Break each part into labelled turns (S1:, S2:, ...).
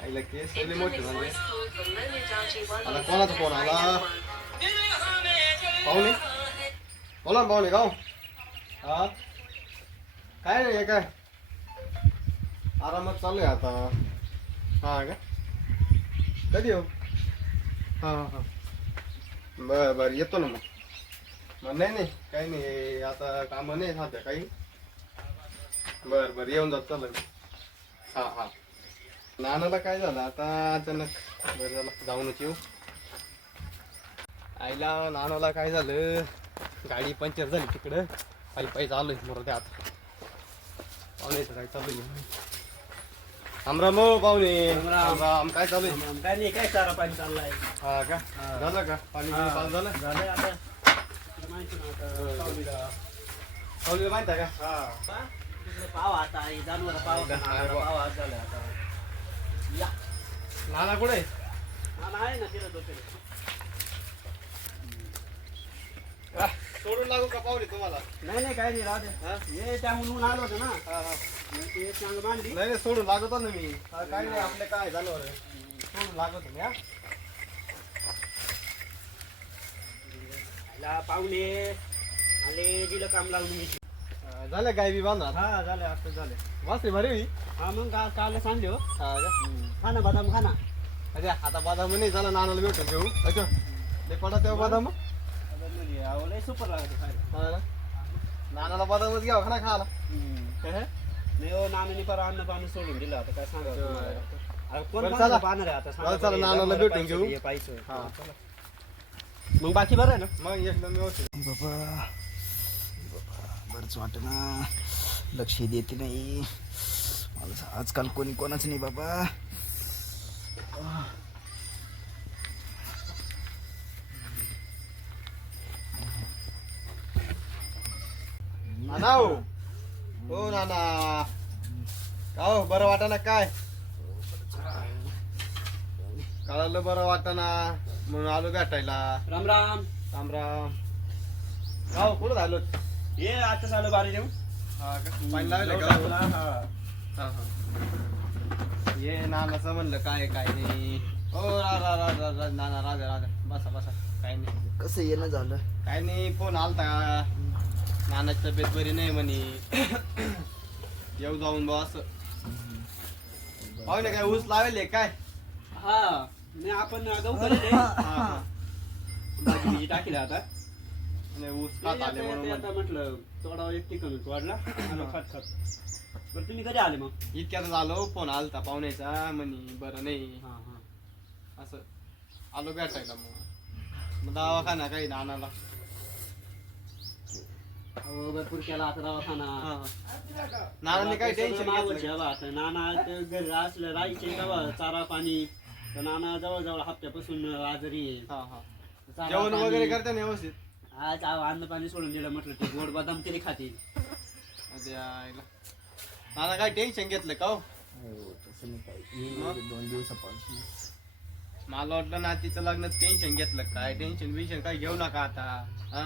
S1: आईला केस लय मोठे झाले आता कोणाचा फोन आला पाहुणे बोला ना पाहुणे गाव हा काय नाही काय आरामात चालू आहे आता हा का कधी येऊ हा हा बर बर येतो ना मग. मग नाही नाही काही नाही आता कामं नाही सध्या काही. बर बर येऊन जात चालेल हा हा. नानाला काय झालं? आता अचानक बरं झालं जाऊनच येऊ. आईला नानाला काय झालं? गाडी पंक्चर झाली तिकडं. पायी चालू आहे मग आता. पाहुण्याचं काय चालू आहे? हो पाहुणे. राम राम काय चालू आहे?
S2: काय नाही काय चारा पाणी चाललाय?
S1: हा का? झालं का? पाणी बिणी पास झालं?
S2: झालंय आता. माहिती ना आता सावलीला.
S1: पाहुणे माहिती आहे का?
S2: तिकडे पाव आता आहे जानवर पाव
S1: हा, हा.
S2: पाव आज झालाय आता. या.
S1: नाना कुठे?
S2: नाना आहे ना तिला
S1: आह, सोडून लागू का पाहुणे तुम्हाला?
S2: नाही नाही काय नाही राहू दे.
S1: हा?
S2: हे त्या म्हणून आलो होतो ना.
S1: हा, हा.
S2: ते चांगलं मांडली
S1: नाही नाही, सोडून लागतो ना मी. हा, काय नाही आपले काय झालं. सोडून लागतो मी हा.
S2: पाहुणे. आले दिलं काम मी.
S1: अं, झालं गाय बी बांधणार
S2: हा झालं आता झालं
S1: वाचते बरे मी
S2: हा मग का काल सांगले हो
S1: हा का?
S2: खा ना बदाम खा ना
S1: अरे आता बदाम नाही झालं नानाला भेटून घेऊ अच्छा ले पडा तेव्हा बदाम
S2: सुपर लागत खायला
S1: हा ना? नानाला बदामच घ्यावं का ना खायला हे, हे?
S2: नाही हो नानाने पर अन्न पाणी सोडून दिलं आता काय सांगा. तुम्हाला? अरे कोण
S1: बरं,
S2: कोणाला
S1: चला.
S2: पाहणार आहे आता सांगा
S1: बरं, चला,
S2: बरं,
S1: नानाला
S2: जनावरं
S1: भेटून घेऊ.
S2: हे पाहिजे.
S1: हा.
S2: मग बाकी बरं आहे ना
S1: मग एकदम व्यवस्थित
S3: बाबा बाबा बरंच वाट ना. लक्ष देते नाही. मला आजकाल कोणी कोणाच नाही बाबा.
S1: नाना हो हो नाना. का हो बरं वाटा ना काय? कळालं बरं वाटा ना म्हणून आलो भेटायला
S2: राम राम.
S1: राम राम. हो कुठं झालो?
S2: ये आता चालू बारी देऊ
S1: हा का? पाणी लावलं का? हा, हा. ये नानाचं म्हणलं काय काय नाही. हो रा रा रा रा रा नाना राजा राजा बसा बसा. काय नाही.
S3: कसं येणं झालं?
S1: काय नाही फोन आलता. नानाची तब्येत बरी नाही म्हणे. येऊ जाऊन बा असं. पाहुणे काय ऊस लावेल काय?
S2: हा नाही आपण गहू
S1: हा, हा.
S2: टाकील आता.
S1: आणि ऊस
S2: ते
S1: खात
S2: आता-
S1: आले म्हणून
S2: ते आता म्हटलं थोडा एक ठिकाणी वाढला? आलो खात खात बरं तुम्ही कधी आले मग?
S1: आलो फोन आलता पाहुण्याचा म्हणे बरं नाही.
S2: हा हा.
S1: असं आलो भेटायला मग. मग दवाखाना काही नानाला
S2: अहो भरपूर केला आता दवाखाना.
S1: नानाने काही टेन्शन घेतलं.
S2: आता नाना ते घरी असलं राहायचे तेव्हा चारा पाणी. तर नाना जवळजवळ हप्त्यापासून आजारी आहे.
S1: हा हा.
S2: चारा
S1: जेवण
S2: पाणी-
S1: वगैरे करते ना व्यवस्थित?
S2: आज अन्न पाणी सोडून दिलं म्हटलं ते गोड बदाम तरी खातील.
S1: नाना काय टेन्शन घेतलं का हो?
S3: हो तसं नाही काही. दोन दिवसापासून.
S1: मला वाटलं ना तिचं लग्नात टेन्शन घेतलं. काय टेन्शन बिन्शन काय घेऊ नका आता हा?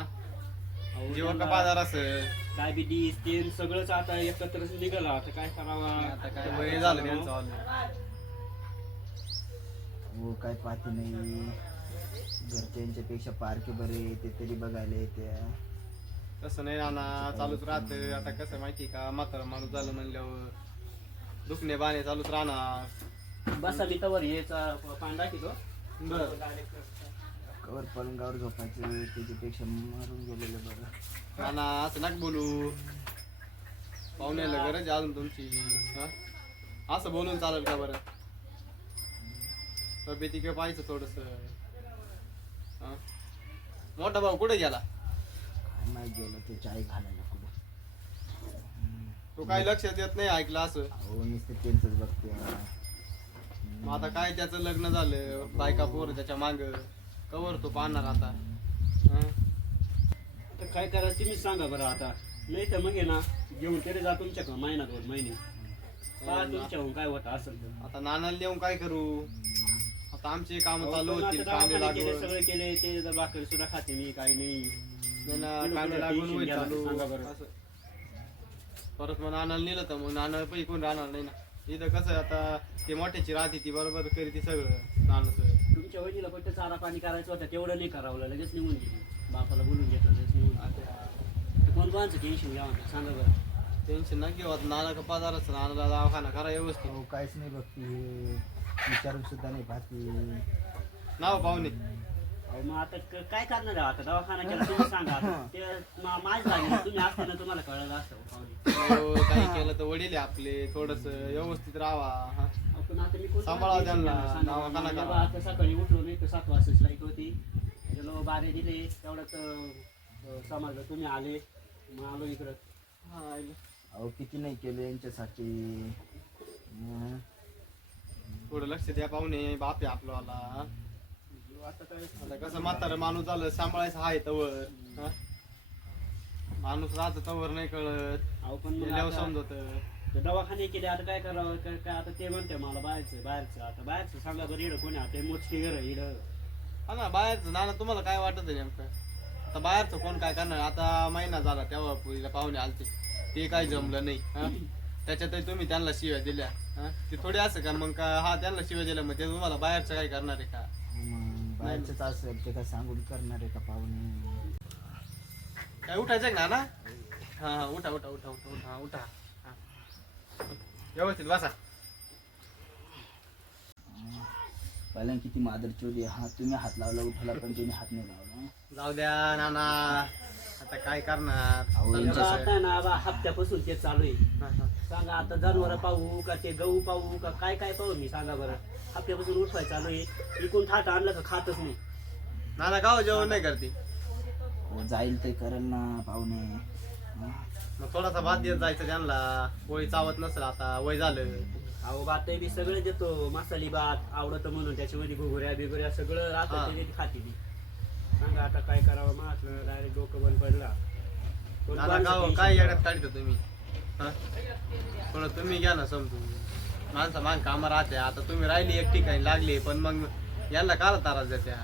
S2: अहो,
S1: जीवन का बाजार असं?
S2: डायबिटीस तेल सगळंच आता एकत्र निघालं आता काय करावा?
S1: आता काय वय झालं त्यांचं वालं.
S3: हो काय पाहते नाही. घरच्यांच्या पेक्षा पारखे बरे ते तरी बघायला येते.
S1: तसं नाही नाना चालूच राहत. आता कसं माहिती का? म्हातारा माणूस झालं म्हणल्यावर दुखणे बाणे चालूच राहणार.
S2: बसा मी तवर याचा पांडा की तो
S1: बर.
S3: कवर पलंगावर झोपायचं त्याच्यापेक्षा मारून गेलेलं बरं.
S1: नाना असं नका बोलू. पाहुण्याला गरज आहे अजून तुमची. हा? असं बोलून चालेल का बरं? तब्येती पाहायचं थोडस. मोठा भाऊ कुठे गेला?
S3: काय माहीत गेलं ते चाय घालायला कुठं?
S1: तो काही लक्षात येत नाही ऐकलं असं.
S3: अहो नुसतं त्यांचंच बघते.
S1: मग आता काय त्याचं लग्न झालं बायका पोर त्याच्या माग कवर तो पाहणार आता. हं?
S2: तर काय करायचं तुम्हीच सांगा बरं आता. नाही तर मग आहे ना घेऊन तरी जा तुमच्या महिना. दोन महिने पहा तुमच्याहून काय होतं असेल तर.
S1: आता नानाला नेऊन काय करू? आता आमचे काम चालू होतील
S2: आता
S1: कांदे लागवड
S2: सगळे केले ते भाकरी सुद्धा खाते मी काही नाही.
S1: ना, कांदे लागून होईल चालू.
S2: सांगा बरं.
S1: असं. परत मग नानाला नेलं तर मग नाना पैकी कोण राहणार नाही ना. इथं कसं आता ते मोठ्याची राहते ती बरोबर करी ती सगळं नाणं सगळं.
S2: तुमच्या वहिनीला फक्त चारा पाणी करायचं होतं तेवढं नाही करावं लगेच निघून गेली. बापाला बोलून घेतलं लगेच निघून गेली. तर कोण कोणाचं टेन्शन घ्यावं ना सांगा बरं.
S1: टेन्शन ना घेऊ. आता नाना का बाजारच नानाला दवाखाना करा व्यवस्थित.
S3: काहीच नाही बघती हे विचारून सुद्धा नाही पाहती.
S1: नाव पाहुणे.
S2: अहो, मग आता क- काय करणार आहे? आता दवाखाना केला तुम्ही सांगा. आता. ते मा- माझं झालं तुम्ही असताना तुम्हाला कळलं असतं हो, पाहुणे.
S1: हो, काही केलं तर वडील आहे आपले. थोडस व्यवस्थित राहावा. हा.
S2: आपण आता मी कोण
S1: सांभाळा त्यांना?
S2: सांगा.
S1: दवाखाना. करा.
S2: आता सकाळी उठलो नाही तर सात वाजताच लाइट होती. गेलो बारे दिले. तेवढ्यात अं, समजलं तुम्ही आले. मग आलो इकडं.
S1: हा, आईले.
S3: अहो किती नाही केलं यांच्यासाठी. हं.
S1: थोडं लक्ष द्या पाहुणे बाप आहे आपला वाला.
S2: आता काय
S1: आता कसं म्हातारं माणूस झालं सांभाळायचं आहे तवर. हा? माणूस राहत तवर नाही कळत.
S2: अहो पण मग
S1: गेल्यावर
S2: आता-
S1: समजत.
S2: ते दवाखाने केले आता काय करावं? काय काय आता ते म्हणते मला बाहेरचं बाहेरचं. आता बाहेरचं सांगा बरं इडं कोणी आता मोजकी घर इडं.
S1: हा ना बाहेरचं नाना तुम्हाला काय वाटत आहे नेमकं? आता बाहेरचं कोण काय करणार? आता महिना झाला तेव्हा पुरीला पाहुणे आलते. ते काय जमलं नाही हा? त्याच्यातही तुम्ही त्यांना शिव्या दिल्या हा? ते थोडे असं का मग का हा त्यांना शिव्या दिल्या मग ते तुम्हाला बाहेरचं काय करणार आहे का?
S3: मग बाहेरचंच असेल ते काय सांगून करणार आहे का पाहुणे?
S1: काय उठायचं का ना हा हा उठा उठा उठा उठा उठा हा, उठा. हा. व्यवस्थित बसा.
S3: पहिल्यांदा किती मादर चोरी हा तुम्ही हात लावला उठवला पण तुम्ही हात नाही लावला.
S1: जाऊ द्या नाना. आता काय करणार?
S2: आता ना बा हप्त्यापासून ते चालू आहे.
S1: हा, हा.
S2: सांगा आता जनावर पाहू का ते गहू पाहू का काय काय पाहू मी सांगा बरं. हप्त्यापासून उठवाय चालू आहे. इकून थाट आणलं का खातच नाही.
S1: नाना गाव जेवण नाही करते?
S3: अहो, जाईल ते करेल ना पाहुणे. हं.
S1: मग थोडासा भात देत जायचं त्यांना. पोळी चावत नसेल आता वय झालं.
S2: अहो भात बी सगळं देतो. मसाली भात आवडतं म्हणून त्याच्यामध्ये घुगऱ्या बिगुऱ्या सगळं
S1: हा.
S2: राहतं ते खाते ती. सांगा आता काय करावं डोकं बंद पडला. कोण
S1: गाव काय? येड्यात काढतो तुम्ही? हा? थोडं तुम्ही घ्या ना समजून. माणसं मान कामं राहते. आता तुम्ही राहिली एक ठिकाणी लागली पण मग यांना काला तारास देत्या.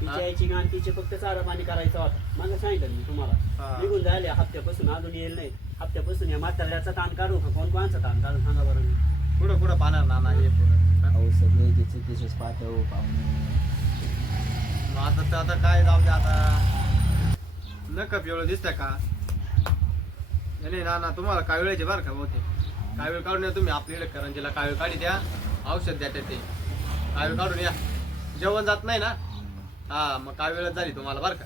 S2: तिच्या याची गाण तिचे फक्त चारा पाणी करायचं होता. मग सांगितलं मी
S1: हा.
S2: तुम्हाला निघून झाले हप्त्यापासून अजून येईल नाही. हप्त्यापासून या म्हाताऱ्याचा ताण काढू का? कोण कोणाचा ताण काढू? सांगा बरं मी.
S1: कुठं कुठं पाहणार नाना हे पोरं, हा?
S3: अहो सगळे तिचेच पाहते पाहुणे.
S1: मग आता तर आता काय जाऊ दे आता. नका पिवळं दिसतं का? नाही नाही, ना तुम्हाला काविळाचे बरं का बहुते कावीळ काढून या तुम्ही? आपल्याकडे करंजीला कावीळ काढी द्या. औषध द्या ते कावीळ काढून या. जेवण जात नाही ना? हा मग कावीळच झाली तुम्हाला बरं का?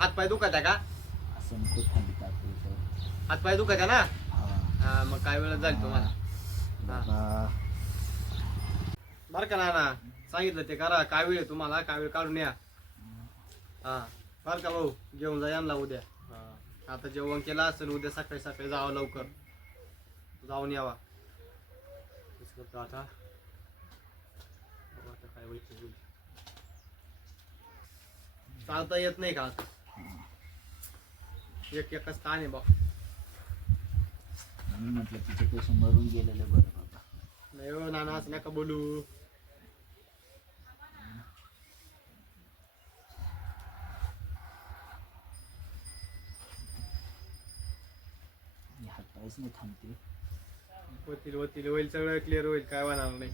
S1: हात पाय दुखत आहे का?
S3: हातपाय नको
S1: हात पाय दुखत आहे ना?
S3: हा
S1: मग कावीळच झाली तुम्हाला?
S3: बाबा
S1: बरं का ना सांगितलं ते करा. कावीळ आहे तुम्हाला? कावीळ काढून या? हा. बरं का भाऊ घेऊन जा यांना उद्या. आता जेवण केलं असेल उद्या सकाळी सकाळी जावं लवकर. जाऊन यावा.
S2: आता. काय होईल.
S1: चालता येत नाही का आता? एक एकच ताण आहे बा.
S3: म्हटलं तिचे पैसे मरून गेलेले बरं बाबा.
S1: नाही हो नाना असं नका बोलू.
S3: पायच नाही थांबते.
S1: होतील होतील होईल सगळं क्लिअर होईल काय होणार नाही.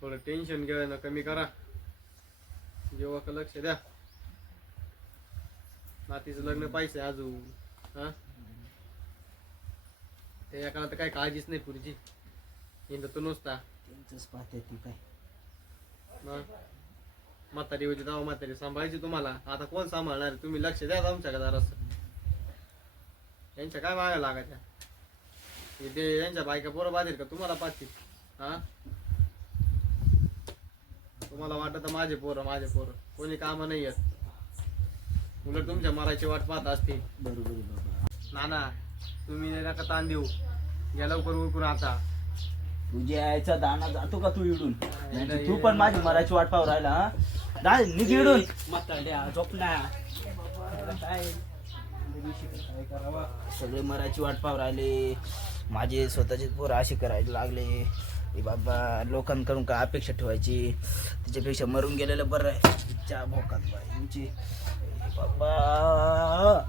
S1: थोडं टेन्शन घ्या कमी करा. जेव्हा का लक्ष द्या. नातीचं लग्न पाहिजे अजून हा? त्या एकाला तर काही काळजीच नाही पुरीची. इंद तो नुसता.
S3: त्यांचंच पाहते ती काय.
S1: म्हातारी होती तेव्हा म्हातारी सांभाळायची तुम्हाला. आता कोण सांभाळणार? तुम्ही लक्ष द्या आमच्याकडे जरास. यांच्या काय मागा लागायच्या? ते यांच्या बायका पोरं बाधिर का तुम्हाला पाहतील हा? तुम्हाला वाटत माझे पोरं माझे पोरं. कोणी कामं नाही येत उलट तुमच्या मरायची वाट पाहत असतील
S3: बरोबर
S1: नाना तुम्ही नाही नका ताण देऊ. या लवकर उरकून आता.
S3: तुझ्या यायचा दाना जातो का तू इडून? म्हणजे तू पण माझी मराठी वाट पाहू राहिला हा? दा निघ इडून.
S2: झोपण्या काय
S3: सगळे मराठी वाट पाहू राहिले. माझे स्वतःचे पोरं असे करायला लागले. बाबा लोकांकडून काय अपेक्षा ठेवायची? त्याच्यापेक्षा मरून गेलेलं बरं आहे. तिच्या भोकात बाईंची बाबा.